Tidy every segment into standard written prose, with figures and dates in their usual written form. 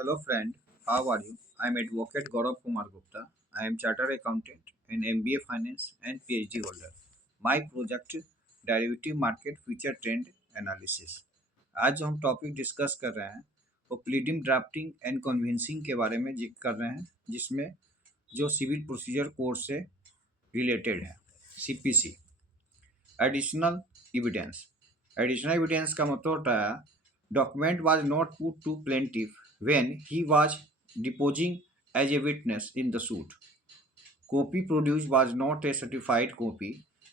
Hello friend, how are you? I am Advocate Gaurav Kumar Gupta. I am Chartered Accountant and MBA Finance and PhD holder. My project Derivative Market Future Trend Analysis. आज जो हम topic discuss कर रहे हैं वो pleading drafting and convincing के बारे में जिक्र कर रहे हैं जिसमें जो सिविल प्रोसीजर कोड से रिलेटेड है CPC. Additional evidence. Additional evidence का मतलब होता है document was not put to plaintiff when he was deposing as a witness in the suit. Copy produced was not a certified copy.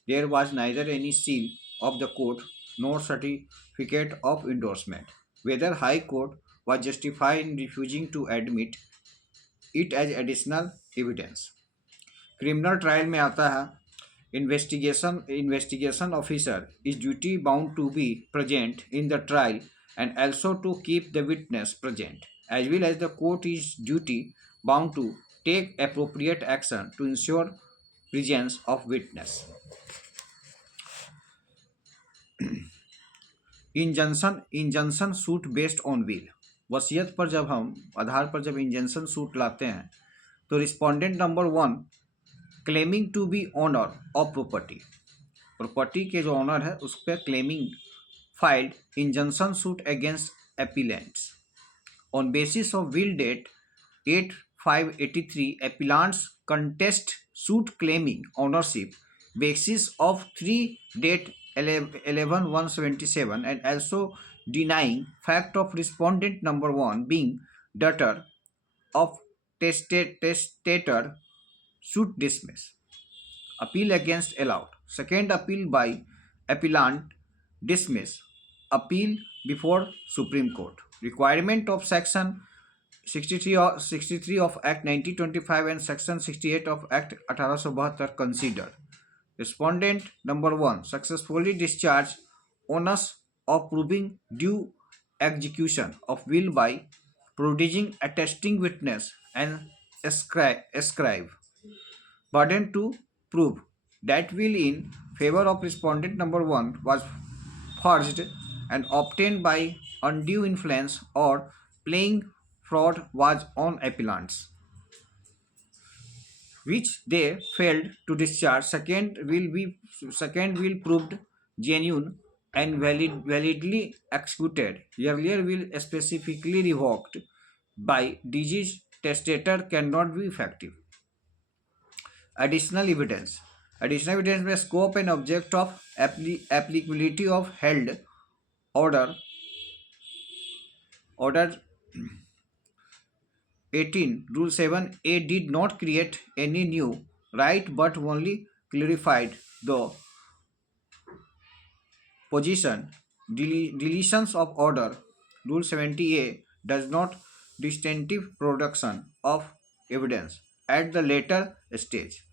There was neither any seal of the court nor certificate of endorsement. Whether High Court was justified in refusing to admit it as additional evidence. Criminal trial में आता है investigation officer is duty bound to be present in the trial and also to keep the witness present, as well as the court is duty bound to take appropriate action to ensure presence of witness. Injunction suit based on will. वसीयत पर जब हम आधार पर जब injunction suit लाते हैं तो respondent number 1 claiming to be owner of property के जो ऑनर है उस पर claiming filed injunction suit against appellants. On basis of will date 8/5/83, appellants contest suit claiming ownership basis of 3 date 11/177 and also denying fact of respondent number 1 being daughter of testator. Suit dismiss. Appeal against allowed. Second appeal by appellant dismiss. Appeal before Supreme Court. Requirement of Section 63 of Act 1925 and Section 68 of Act 1872 considered. Respondent number 1 successfully discharged onus of proving due execution of will by producing attesting witness and ascribe burden to prove that will in favor of respondent number 1 was forged and obtained by undue influence or playing fraud was on appellants, which they failed to discharge. Second will proved genuine and validly executed. Earlier will specifically revoked by disease testator cannot be effective. Additional evidence में scope and object of applicability of held order 18 rule 7a did not create any new right but only clarified the position. Deletions of order rule 70a does not distinctive production of evidence at the later stage.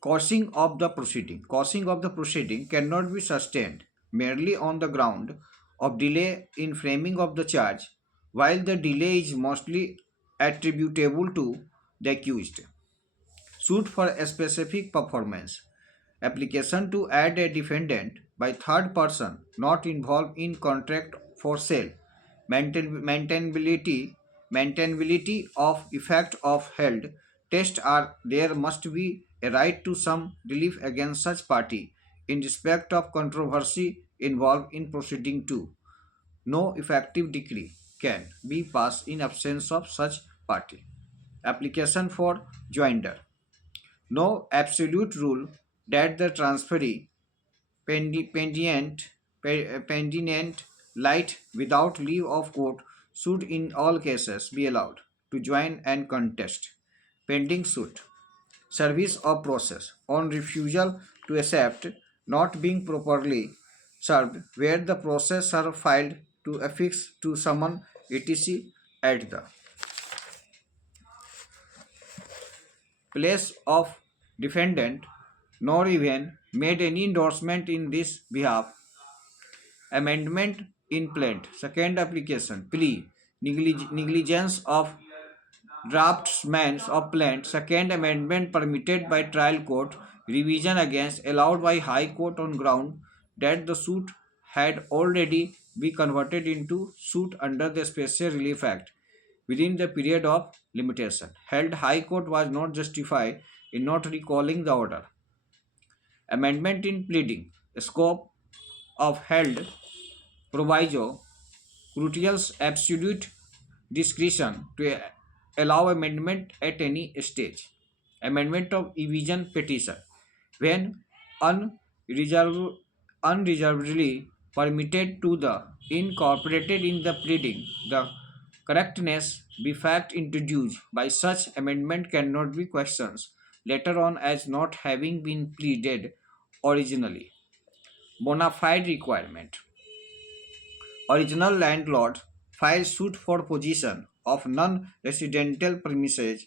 Causing of the proceeding cannot be sustained merely on the ground of delay in framing of the charge, while the delay is mostly attributable to the accused. Suit for a specific performance. Application to add a defendant by third person not involved in contract for sale. Maintainability of effect of held test are there must be a right to some relief against such party in respect of controversy involved in proceeding to. No effective decree can be passed in absence of such party. Application for joinder. No absolute rule that the transferee pendient light without leave of court should in all cases be allowed to join and contest pending suit. Service of process on refusal to accept not being properly served where the process are filed to affix to summon etc at the place of defendant nor even made any endorsement in this behalf. Amendment in plaint. Second application. Plea. Negligence of draftsman of plaint. Second amendment permitted by trial court. Revision against allowed by High Court on ground that the suit had already be converted into suit under the Special Relief Act within the period of limitation. Held High Court was not justified in not recalling the order. Amendment in pleading. Scope of held proviso Crucial's absolute discretion to allow amendment at any stage. Amendment of evasion petition. When unreserv- unreservedly permitted to the incorporated in the pleading, the correctness be fact introduced by such amendment cannot be questioned later on as not having been pleaded originally. Bona fide requirement. Original landlord files suit for possession of non-residential premises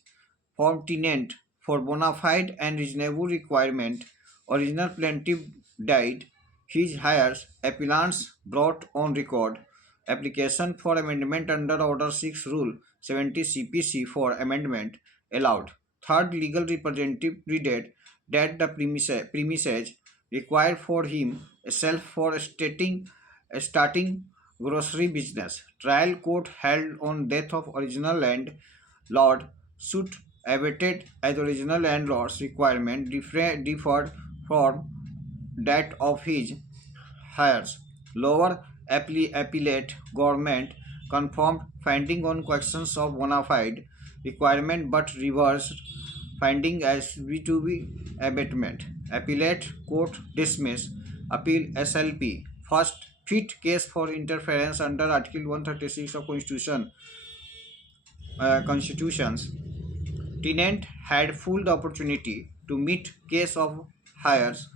from tenant for bona fide and reasonable requirement. Original plaintiff died. His heirs appellants brought on record application for amendment under Order 6 Rule 70 CPC for amendment allowed. Third legal representative pleaded that the premises required for him self for starting grocery business. Trial court held on death of original landlord. Suit abated as original landlord's requirement differed from that of his heirs. Lower appellate government confirmed finding on questions of bona fide requirement but reversed finding as B2B abatement. Appellate court dismissed appeal SLP. First fit case for interference under Article 136 of Constitutions. Tenant had full opportunity to meet case of hires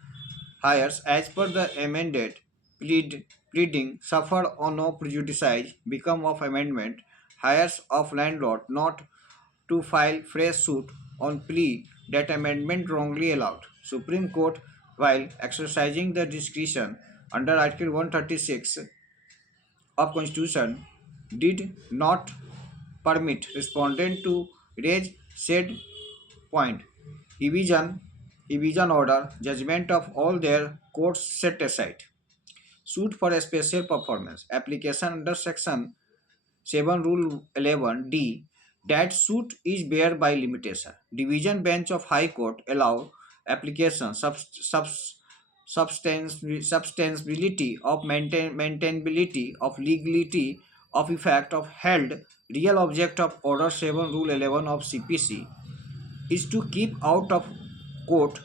as per the amended pleading suffer or no prejudice become of amendment hires of landlord not to file fresh suit on plea that amendment wrongly allowed. Supreme Court, while exercising the discretion under Article 136 of Constitution, did not permit respondent to raise said point. Evasion, evasion order, judgment of all their courts set aside. Suit for a special performance. Application under Section 7 Rule 11D that suit is bare by limitation. Division bench of High Court allow application substantiability of maintainability of legality of effect of held real object of Order 7 Rule 11 of CPC is to keep out of court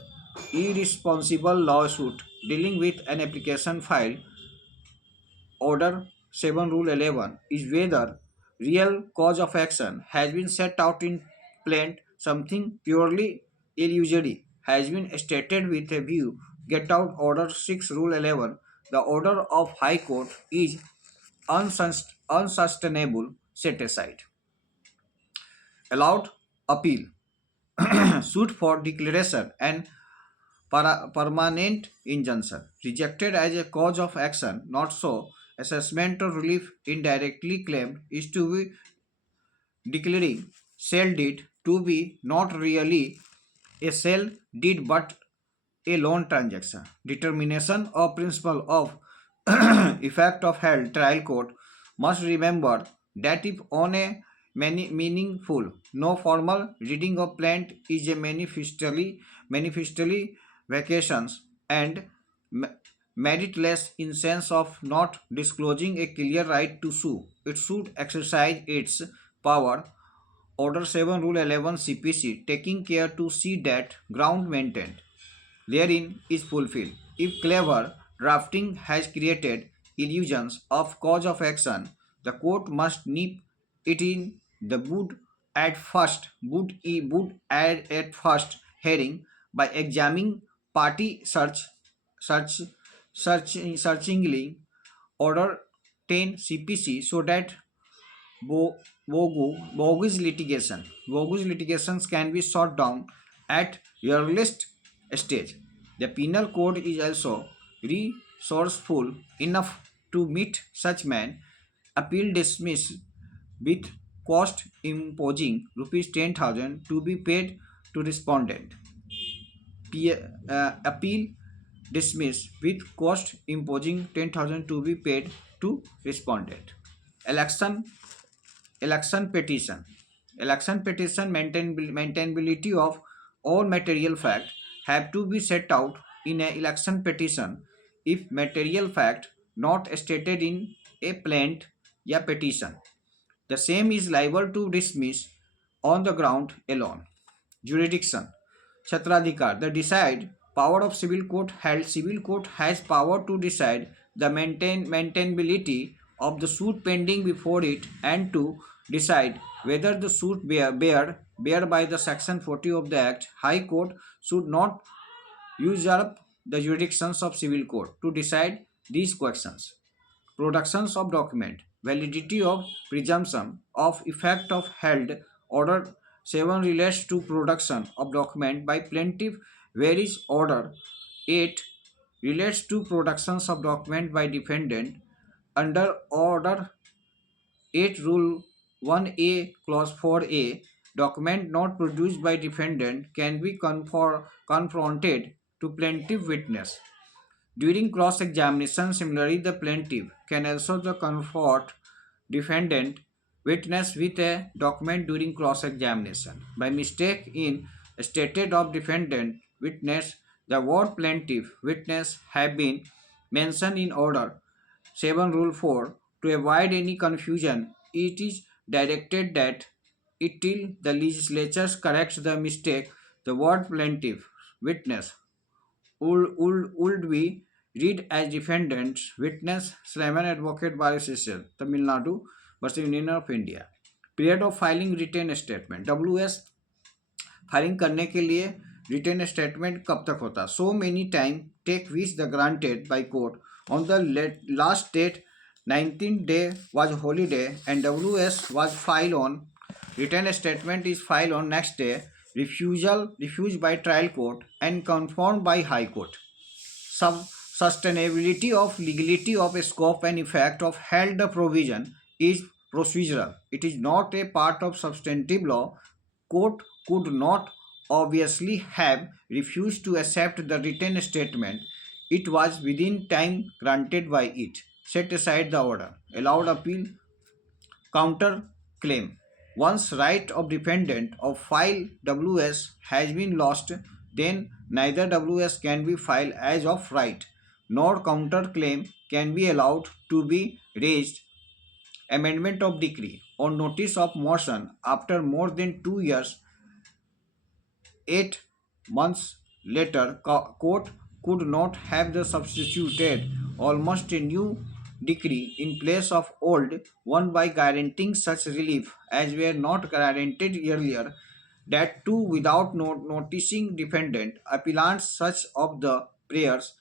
irresponsible lawsuit dealing with an application file. Order 7 Rule 11 is whether real cause of action has been set out in plain something purely illusory has been stated with a view get out. Order 6 Rule 11 the order of High Court is unsustainable set aside. Allowed appeal. Suit for declaration and permanent injunction rejected as a cause of action not so assessment or relief indirectly claimed is to be declaring sale deed to be not really a sale deed but a loan transaction. Determination of principle of effect of held trial court must remember that if on a meaningful, no formal reading of plaint is a manifestly vacations and meritless in sense of not disclosing a clear right to sue. It should exercise its power. Order 7 Rule 11 CPC taking care to see that ground maintained therein is fulfilled. If clever drafting has created illusions of cause of action, the court must nip it in the bud at first hearing by examining party search searchingly. Order 10 CPC so that bogus litigations can be shot down at earliest stage. The penal code is also resourceful enough to meet such man. Appeal dismissed with cost imposing rupees 10,000 to be paid to respondent. Appeal dismissed with cost imposing 10,000 to be paid to respondent. Election election petition. Election petition maintainability of all material fact have to be set out in an election petition if material fact not stated in a plaint या petition. The same is liable to dismiss on the ground alone. Jurisdiction. Kshatradhikar. The decide power of civil court held. Civil court has power to decide the maintainability of the suit pending before it and to decide whether the suit bear by the section 40 of the act. High court should not usurp the jurisdictions of civil court to decide these questions. Productions of document. Validity of presumption of effect of held order 7 relates to production of document by plaintiff, whereas order 8 relates to productions of document by defendant. Under order 8 rule 1a clause 4a, document not produced by defendant can be confronted to plaintiff witness. During cross-examination, similarly, the plaintiff can also confront defendant witness with a document during cross-examination. By mistake in stated of defendant witness, the word plaintiff witness have been mentioned in order 7 rule 4. To avoid any confusion, it is directed that it till the legislature corrects the mistake, the word plaintiff witness would be read as defendant's witness Sulaiman Advocate Bar Association, Tamil Nadu versus Union of India. Period of filing written statement. WS filing करने के लिए written statement कब तक होता? So many time take which the granted by court on the last date 19th day was holiday and WS was filed on return statement is filed on next day, refused by trial court and confirmed by high court. Sustainability of legality of scope and effect of held provision is procedural. It is not a part of substantive law. Court could not obviously have refused to accept the written statement. It was within time granted by it. Set aside the order. Allowed appeal. Counter claim. Once right of defendant of file WS has been lost, then neither WS can be filed as of right, nor counter claim can be allowed to be raised. Amendment of decree or notice of motion after more than 2 years, 8 months later, court could not have the substituted almost a new decree in place of old one by guaranteeing such relief as were not guaranteed earlier, that too without noticing defendant appellants such of the prayers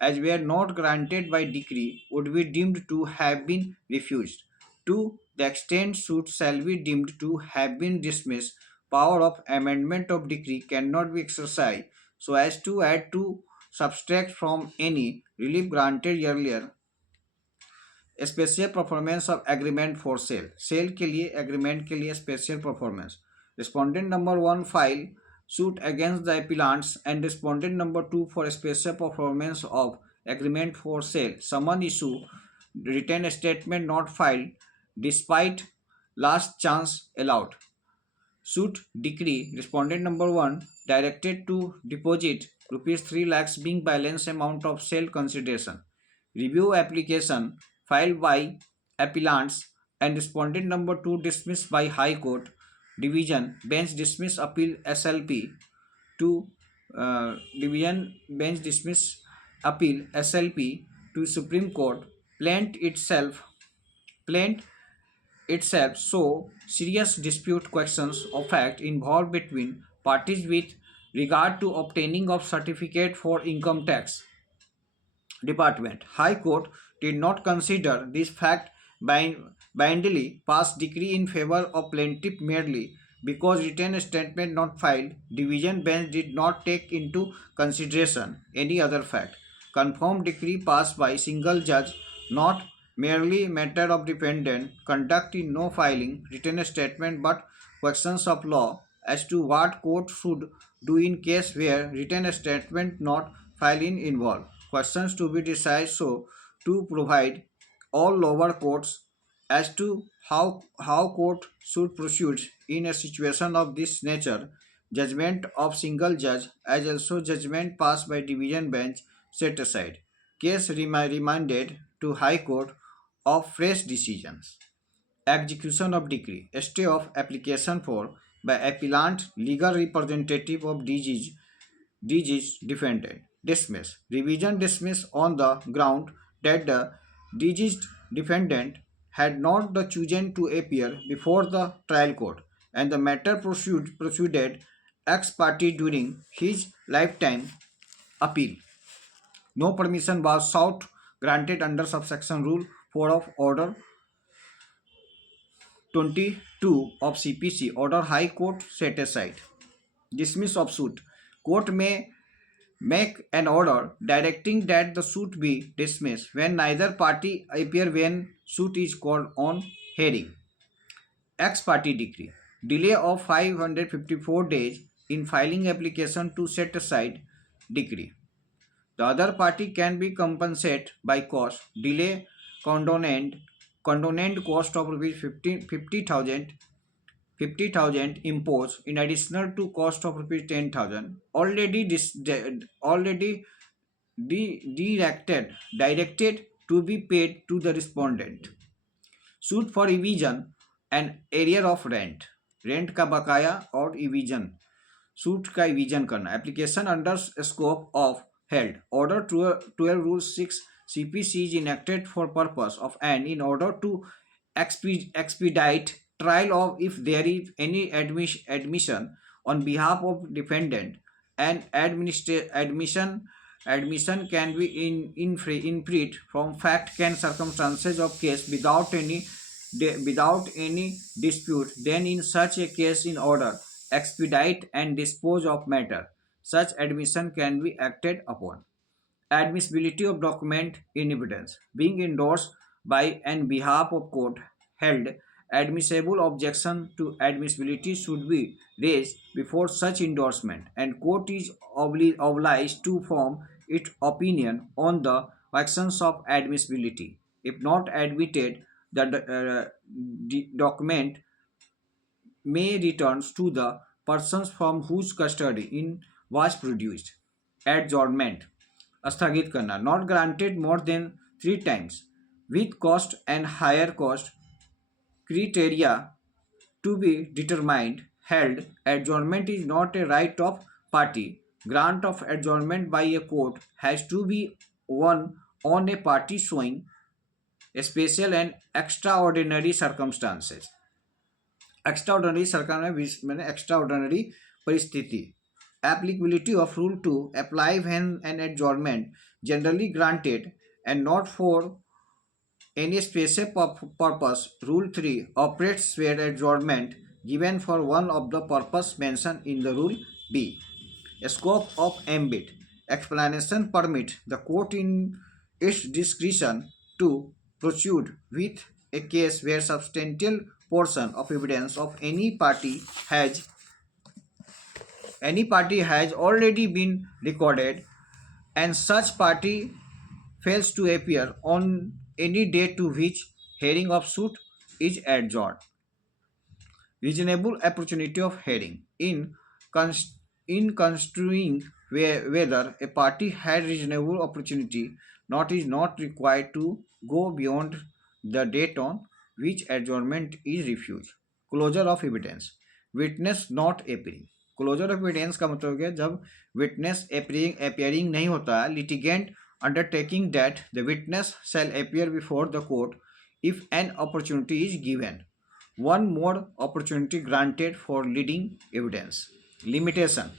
as were not granted by decree would be deemed to have been refused. To the extent suit shall be deemed to have been dismissed, power of amendment of decree cannot be exercised so as to add to subtract from any relief granted earlier. Special performance of agreement for sale, sale के लिए agreement के लिए special performance. Respondent number 1 file suit against the appellants and respondent number 2 for special performance of agreement for sale. Summon issue written statement not filed despite last chance allowed. Suit decree respondent number 1 directed to deposit rupees 3 lakhs being balance amount of sale consideration. Review application filed by appellants and respondent number 2 dismissed by High Court Division Bench dismiss appeal SLP to Division Bench dismiss appeal SLP to Supreme Court. Plaint itself so serious dispute questions of fact involved between parties with regard to obtaining of certificate for income tax department. High Court did not consider this fact bindingly passed decree in favor of plaintiff merely because written statement not filed. Division bench did not take into consideration any other fact. Confirmed decree passed by single judge, not merely matter of defendant conduct in no filing written statement but questions of law as to what court should do in case where written statement not filed in involved. Questions to be decided so to provide all lower courts as to how court should proceed in a situation of this nature. Judgment of single judge as also judgment passed by division bench set aside. Case remanded to High Court of fresh decisions. Execution of decree. Stay of application for by appellant legal representative of DG's defendant. Dismiss. Revision dismiss on the ground that the DG's defendant had not the chosen to appear before the trial court and the matter proceeded ex parte during his lifetime appeal. No permission was sought granted under subsection rule 4 of order 22 of CPC. Order High Court set aside. Dismiss of suit. Court may make an order directing that the suit be dismissed when neither party appear when suit is called on hearing. Ex parte decree. Delay of 554 days in filing application to set aside decree. The other party can be compensated by cost. Delay condoned cost of rupees 50,000 imposed in additional to cost of rupees 10,000 already directed to be paid to the respondent. Suit for evasion and arrear of rent का बकाया और evasion suit का evasion करना application under scope of held order 12 rule 6 CPC is enacted for purpose of and in order to expedite trial of if there is any admission on behalf of defendant and admission can be inferred from fact and circumstances of case without any dispute, then in such a case in order expedite and dispose of matter such admission can be acted upon. Admissibility of document in evidence being endorsed by and behalf of court held. Admissible objection to admissibility should be raised before such endorsement and court is obliged to form its opinion on the questions of admissibility. If not admitted, the document may return to the persons from whose custody in was produced. Adjournment स्थगित करना not granted more than 3 times with cost and higher cost criteria to be determined held. Adjournment is not a right of party. Grant of adjournment by a court has to be one on a party showing special and extraordinary circumstances. Extraordinary circumstances मैंने extraordinary परिस्थिति. Applicability of rule 2 apply when an adjournment generally granted and not for any specific purpose. Rule 3 operates where adjournment given for one of the purpose mentioned in the rule B. Scope of ambit. Explanation permit the court in its discretion to proceed with a case where substantial portion of evidence of any party has already been recorded and such party fails to appear on any date to which hearing of suit is adjourned. Reasonable opportunity of hearing. In construing whether a party had reasonable opportunity, is not required to go beyond the date on which adjournment is refused. Closure of evidence. Witness not appearing. Closure of evidence का मतलब है जब witness appearing नहीं होता, litigant undertaking that the witness shall appear before the court if an opportunity is given. One more opportunity granted for leading evidence. Limitation.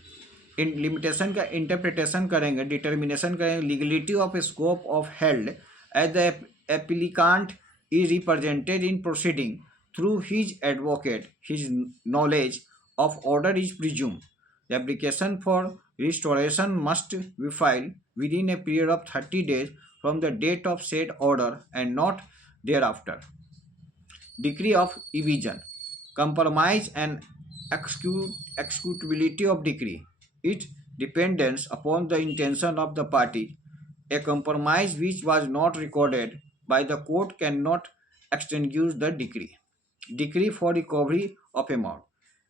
इन limitation का interpretation करेंगे, determination करेंगे. Legality of scope of held as the applicant is represented in proceeding through his advocate, his knowledge of order is presumed. The application for restoration must be filed within a period of 30 days from the date of said order and not thereafter. Decree of evasion. Compromise and executability of decree. It depends upon the intention of the party. A compromise which was not recorded by the court cannot extinguish the decree. Decree for recovery of amount.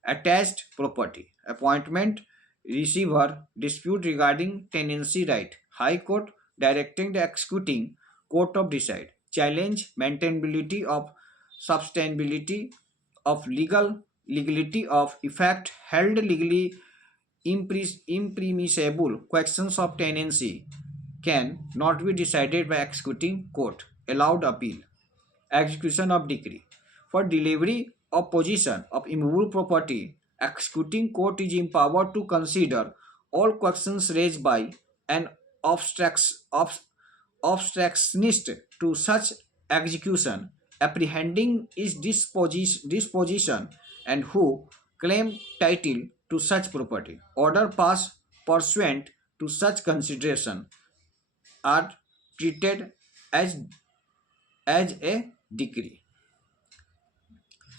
Attached property. Appointment receiver dispute regarding tenancy right. High Court directing the executing court of decide. Challenge maintainability of sustainability of legality of effect held legally impermissible questions of tenancy can not be decided by executing court. Allowed appeal. Execution of decree. For delivery of possession of immovable property, executing court is empowered to consider all questions raised by an obstructionist to such execution, apprehending its disposition and who claim title to such property. Order passed pursuant to such consideration are treated as, as a decree.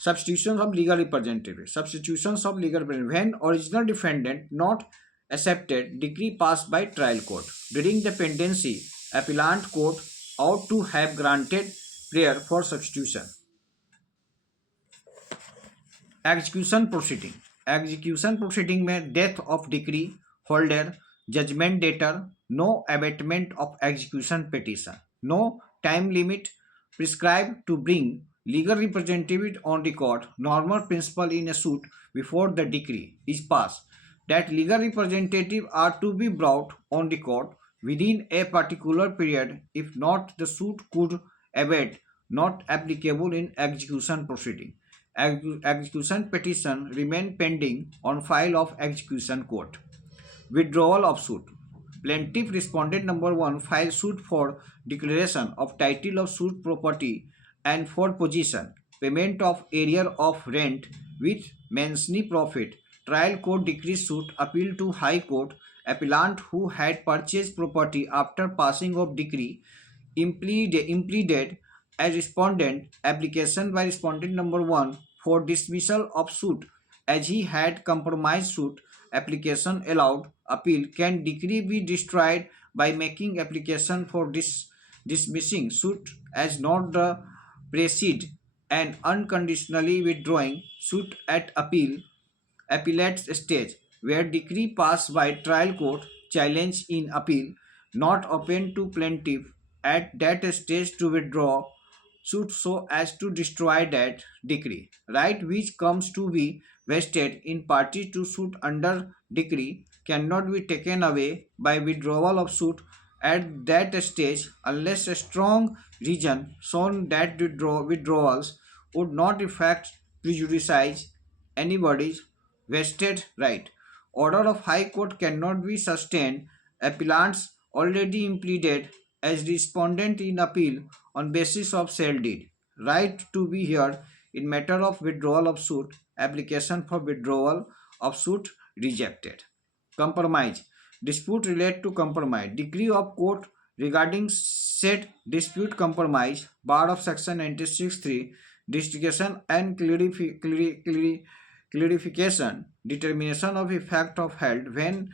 Substitutions of legal representative. Substitutions of legal representative. When original defendant not accepted decree passed by trial court during the pendency, appellant court ought to have granted prayer for substitution. Execution proceeding में death of decree holder judgment debtor no abatement of execution petition no time limit prescribe to bring legal representative on record. Normal principle in a suit before the decree is passed that legal representative are to be brought on record within a particular period. If not, the suit could abate, not applicable in execution proceeding. Execution petition remain pending on file of execution court. Withdrawal of suit. Plaintiff respondent number 1 file suit for declaration of title of suit property and for possession, payment of arrear of rent with mentioning profit. Trial court decrees suit appeal to High Court. Appellant who had purchased property after passing of decree impleaded as respondent application by respondent number 1 for dismissal of suit as he had compromised suit. Application allowed appeal. Can decree be destroyed by making application for dismissing suit as not the precede and unconditionally withdrawing suit at appellate stage where decree passed by trial court challenge in appeal not open to plaintiff at that stage to withdraw suit so as to destroy that decree. Right which comes to be vested in party to suit under decree cannot be taken away by withdrawal of suit at that stage unless a strong reason shown that withdrawals would not effect prejudice anybody's vested right. Order of High Court cannot be sustained. Appellants already pleaded as respondent in appeal on basis of sale deed. Right to be heard in matter of withdrawal of suit. Application for withdrawal of suit rejected. Compromise. Dispute relate to compromise. Decree of court regarding said dispute compromise. Bar of section 96(3). Distinction and clarification. Determination of effect of held when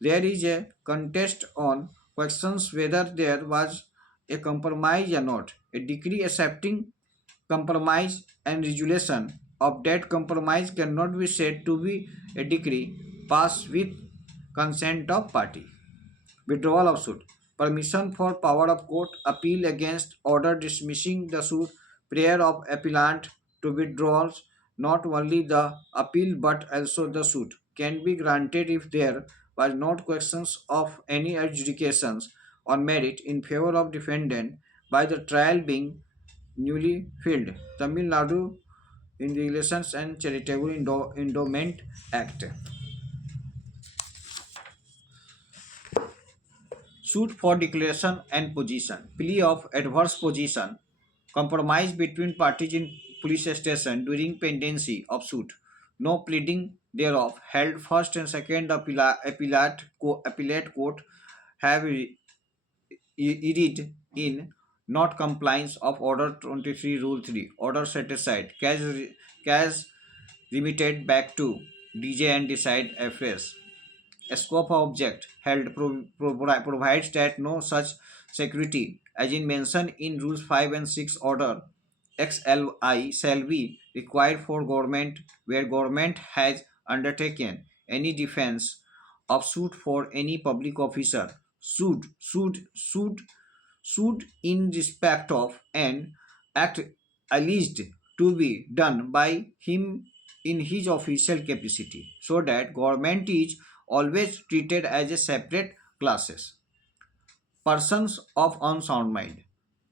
there is a contest on questions whether there was a compromise or not. A decree accepting compromise and resolution of that compromise cannot be said to be a decree passed with consent of party. Withdrawal of suit. Permission for power of court appeal against order dismissing the suit. Prayer of appellant to withdraw not only the appeal but also the suit can be granted if there was not questions of any adjudications on merit in favor of defendant by the trial being newly filled. Tamil Nadu in Relations and Charitable Endowment Act. Suit for declaration and possession. Plea of adverse possession. Compromise between parties in police station during pendency of suit. No pleading thereof. Held first and second appellate court have erred in not compliance of Order 23 Rule 3. Order set aside. Cash remitted back to DJ and decide afresh. Scope of object held provides that no such security as in mentioned in rules 5 and 6 order XLI shall be required for government where government has undertaken any defense of suit for any public officer sued in respect of an act alleged to be done by him in his official capacity, so that government is always treated as a separate classes. Persons of unsound mind.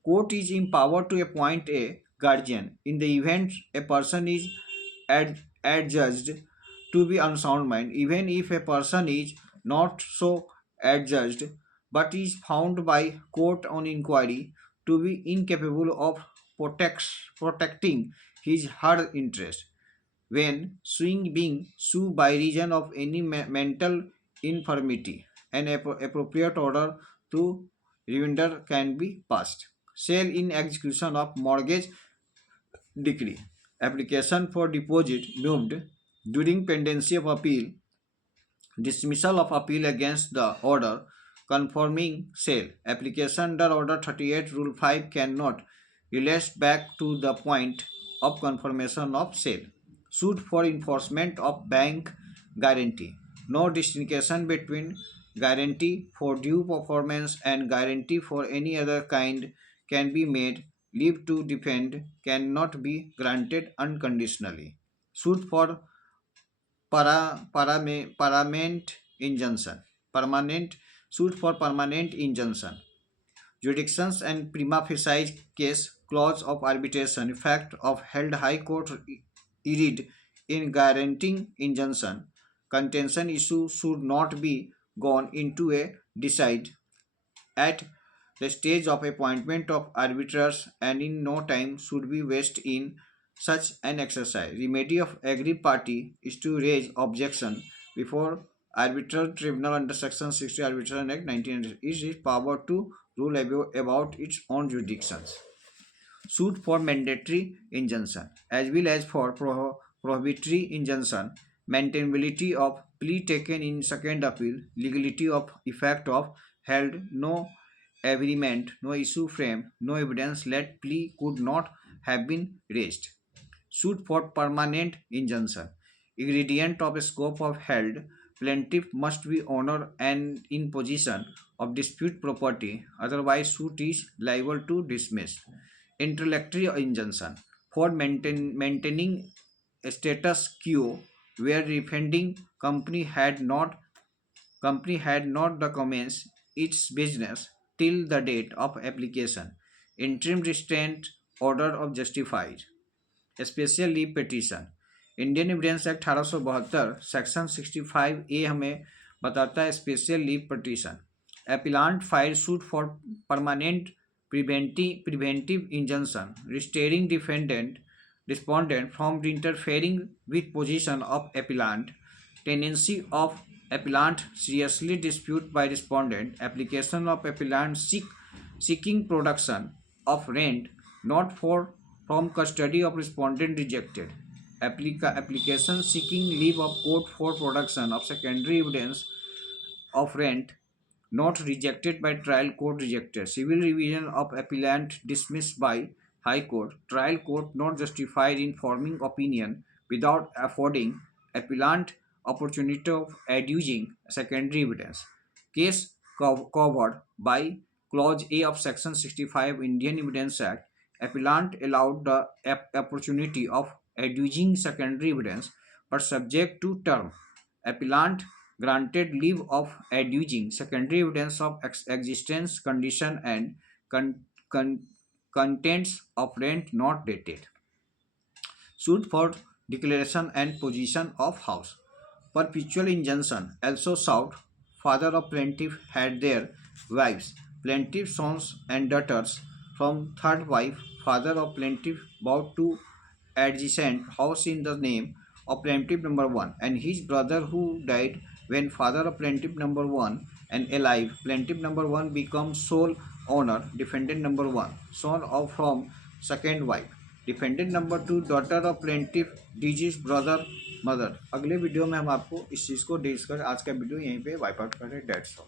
Court is empowered to appoint a guardian in the event a person is adjudged to be unsound mind, even if a person is not so adjudged but is found by court on inquiry to be incapable of protecting his her interest when suing being sued by reason of any mental infirmity, an appropriate order to render can be passed. Sale in execution of mortgage decree. Application for deposit moved during pendency of appeal. Dismissal of appeal against the order confirming sale. Application under Order 38 Rule 5 cannot relate back to the point of confirmation of sale. Suit for enforcement of bank guarantee. No distinction between guarantee for due performance and guarantee for any other kind can be made. Leave to defend cannot be granted unconditionally. Suit for permanent injunction. Permanent suit for permanent injunction. Jurisdictions and prima facie case clause of arbitration effect of held high court read in guaranteeing injunction. Contention issue should not be gone into a decide at the stage of appointment of arbiters and in no time should be wasted in such an exercise. Remedy of aggrieved party is to raise objection before arbitral tribunal under section 60 Arbitration Act 1900 is its power to rule about its own jurisdictions. Suit for mandatory injunction as well as for prohibitory injunction, maintainability of plea taken in second appeal, legality of effect of held, no agreement, no issue frame, no evidence let plea could not have been raised. Suit for permanent injunction. Ingredient of scope of held, plaintiff must be owner and in possession of dispute property, otherwise suit is liable to dismiss. Intellectual injunction for maintaining a status quo where defending company had not the commenced its business till the date of application. Interim restraint order of justified. Special leave petition Indian Evidence Act 1872 section 65A हमें बताता है special leave petition appellant file suit for permanent preventive injunction restraining defendant respondent from interfering with position of appellant tenancy of appellant seriously dispute by respondent application of appellant seeking production of rent not from custody of respondent rejected. Application seeking leave of court for production of secondary evidence of rent not rejected by trial court rejected. Civil revision of appellant dismissed by High Court. Trial court not justified in forming opinion without affording appellant opportunity of adducing secondary evidence. Case covered by Clause A of Section 65 Indian Evidence Act. Appellant allowed the opportunity of adducing secondary evidence but subject to term. Appellant granted leave of adducing secondary evidence of existence, condition and contents of rent not dated. Suit for declaration and possession of house. Perpetual injunction also sought. Father of plaintiff had their wives, plaintiff's sons and daughters from third wife. Father of plaintiff bought two adjacent house in the name of plaintiff number 1 and his brother who died when father of plaintiff number 1 and alive. Plaintiff number 1 becomes sole owner. Defendant number 1 son of from second wife. Defendant number 2 daughter of plaintiff disease brother mother. अगले video में हम आपको इस चीज़ को discuss आज का video यहीं पे वाइप आउट कर रहे हैं. That's all.